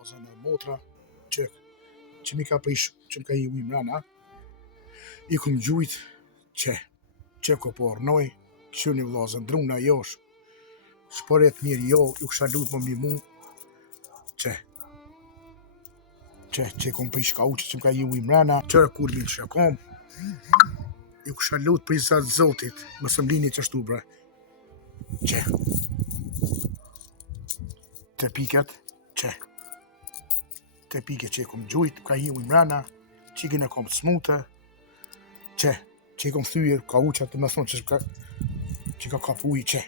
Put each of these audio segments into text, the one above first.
vllazën e motra, që mi ka prish, që më ka i ujë mrena, i kom gjujt që ko po ornoj, kështu një vllazën druna josh, shporet mirë jo, ju kësha lut më mbi mu, që kom prish ka uqë që më ka i ujë mrena, qërë kur linë që kom, ju kësha lut për izat zotit, më së mlini që shtu bre, të piket, të piket që i kom gjujt, ka i ujë mrena, qikin e kom të smute, që i kom thyje, ka uqat të me thonë që ka kap ujë,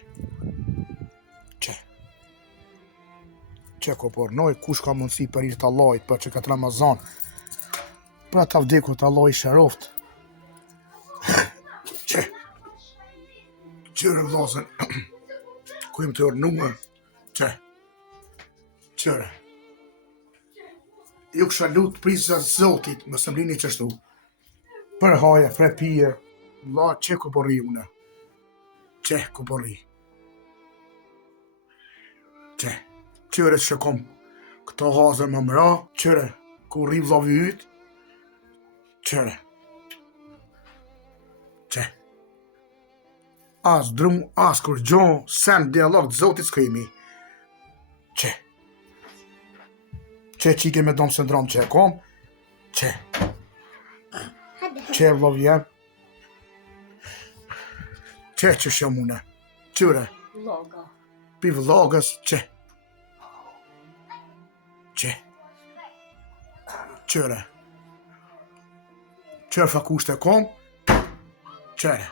që ko pornoj, kush ka mundësi për i të Allahit, për që këtë Ramazan, për ata vdeku të Allah i shëroft, qërë vllazën, ku jem të ornuë, qërë, ju kësha lut prizat zotit, më së mlini qështu, për haja, për pije, la që ku po rri une, që ku po rri, qëre që kom këto hazër më mra, qëre ku rri vllavi yt, qëre, as drum, as kur gjon, sen dialog të zotit s'kemi, që qike me domë së ndram që e kom, që vllavi jem, që shëm une, qëre, pi vllagës, qërë fakusht e kom, qërë,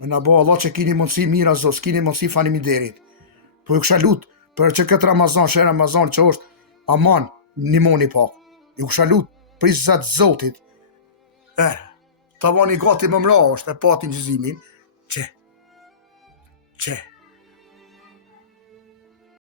me na bo Allah që kini mundësi mira zot, s'kini mundësi faleminderit, po ju kësha lut, për që këtë Ramazan, që Ramazan që është, aman, një moni pak, ju kësha lut, prizat zotit, ta vani gati më mra është, e pati në gjizimin, që,